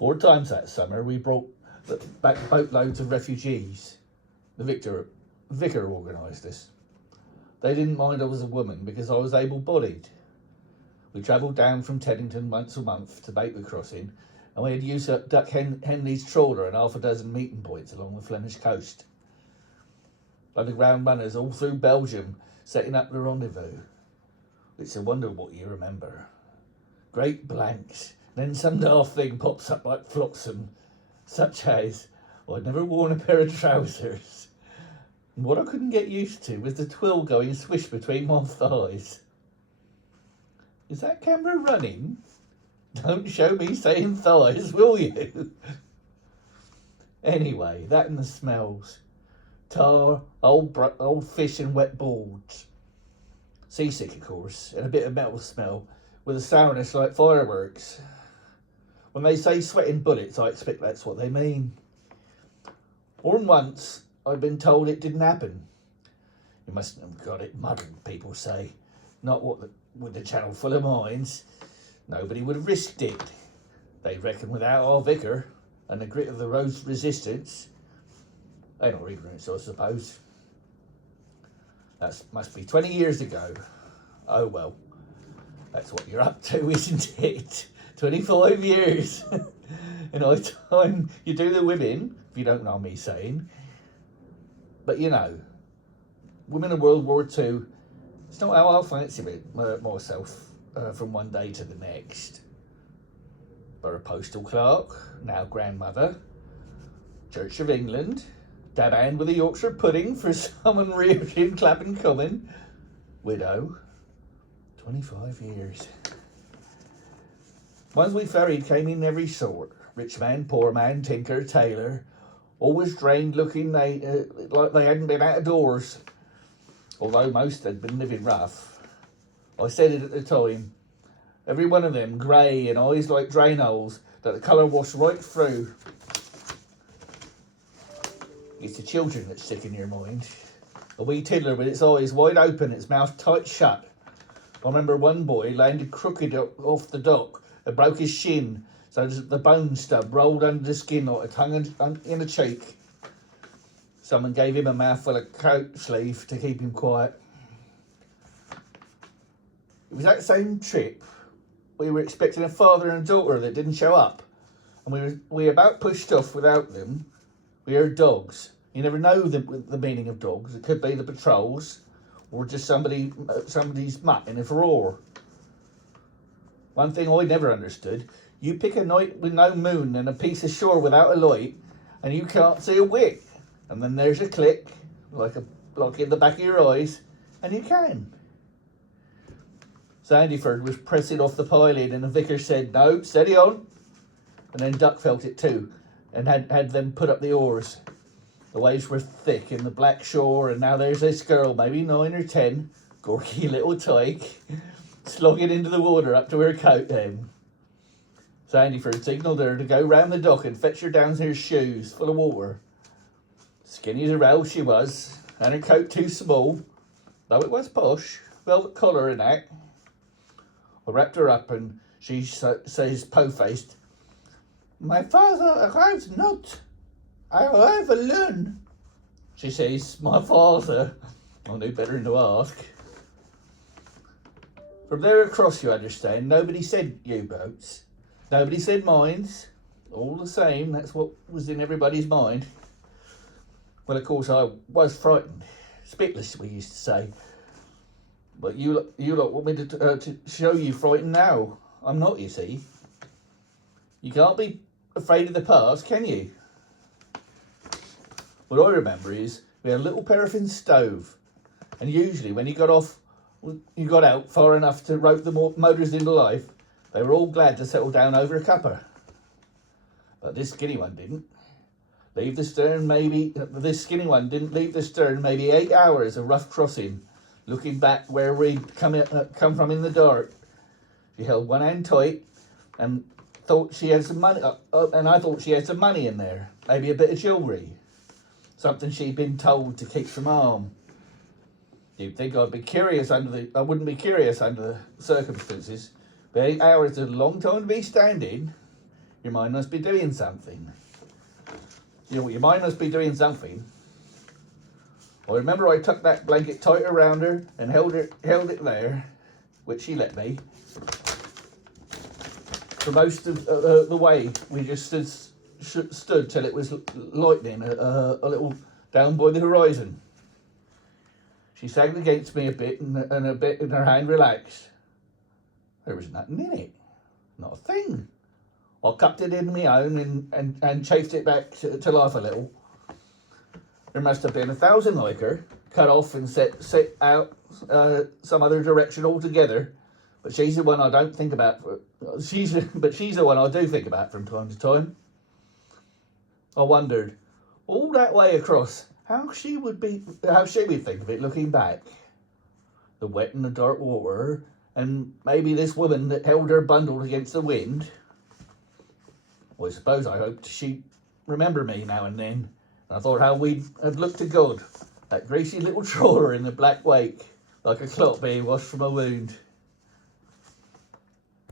4 times that summer we brought back boatloads of refugees. The vicar organised this. They didn't mind I was a woman because I was able-bodied. We travelled down from Teddington once a month to Bakewell Crossing, and we had used up Duck Henley's trawler and half a dozen meeting points along the Flemish coast. Underground runners all through Belgium setting up the rendezvous. It's a wonder what you remember. Great blanks. Then some daft thing pops up like flotsam, such as, I'd never worn a pair of trousers. And what I couldn't get used to was the twill going swish between my thighs. Is that camera running? Don't show me saying thighs, will you? Anyway, that and the smells. Tar, old fish and wet boards. Seasick, of course, and a bit of metal smell, with a sourness like fireworks. When they say sweating bullets, I expect that's what they mean. More than once, I've been told it didn't happen. You mustn't have got it muddled, people say. Not with the channel full of mines. Nobody would have risked it. They reckon without our vicar and the grit of the road's resistance. They're not ignorant, I suppose. That must be 20 years ago. Oh well, that's what you're up to, isn't it? 25 years. In high time you do the women, if you don't know me saying. But you know, women in World War II, it's not how I fancy it myself from one day to the next. Borough postal clerk, now grandmother, Church of England, dab hand with a Yorkshire pudding for someone reared in Clapham Common, widow, 25 years. Ones we ferried came in every sort, rich man, poor man, tinker, tailor, always drained looking like they hadn't been out of doors, although most had been living rough. I said it at the time, every one of them grey and eyes like drain holes that the colour washed right through. It's the children that stick in your mind. A wee tiddler with its eyes wide open, its mouth tight shut. I remember one boy landed crooked off the dock and broke his shin, so the bone stub rolled under the skin like a tongue in a cheek. Someone gave him a mouthful of coat sleeve to keep him quiet. It was that same trip we were expecting a father and a daughter that didn't show up, and we about pushed off without them. We heard dogs. You never know the meaning of dogs. It could be the patrols or just somebody's mutt in a roar. One thing I never understood, you pick a night with no moon and a piece of shore without a light and you can't see a wick. And then there's a click, like in the back of your eyes, and you can. Sandyford was pressing off the piling and the vicar said, no, steady on. And then Duck felt it too and had them put up the oars. The waves were thick in the black shore, and now there's this girl, maybe 9 or 10, gawky little tyke, slogging into the water up to her coat hem. Sandyford signalled her to go round the dock and fetch her down to her shoes, full of water. Skinny as a rail she was, and her coat too small, though it was posh, velvet collar and that. I wrapped her up, and she says, po-faced, my father arrives not. I'll ever learn. She says, my father. I knew better than to ask. From there across, you understand, nobody said U-boats. Nobody said mines. All the same, that's what was in everybody's mind. Well, of course, I was frightened. Spitless, we used to say. But you lot want me to show you frightened now. I'm not, you see. You can't be afraid of the past, can you? What I remember is we had a little paraffin stove, and usually when you got out far enough to rope the motors into life, they were all glad to settle down over a cuppa. But this skinny one didn't. This skinny one didn't leave the stern maybe 8 hours of rough crossing, looking back where we'd come from in the dark. She held one hand tight and thought she had some money, and I thought she had some money in there, maybe a bit of jewellery. Something she'd been told to keep from harm. You'd think I wouldn't be curious under the circumstances, but 8 hours is a long time to be standing. Your mind must be doing something. You know, your mind must be doing something. I remember I tucked that blanket tight around her and held it there, which she let me. For most of the way, we just stood till it was lightening a little down by the horizon. She sagged against me a bit and a bit, and her hand relaxed. There was nothing in it, not a thing. I cupped it in my own and chafed it back to life a little. There must have been 1,000 like her, cut off and set out some other direction altogether. But she's the one I don't think about. She's the one I do think about from time to time. I wondered, all that way across, how she would think of it looking back. The wet and the dark water, and maybe this woman that held her bundled against the wind. Well, I suppose I hoped she'd remember me now and then. And I thought how we'd have looked to God, that greasy little trawler in the black wake, like a clot being washed from a wound.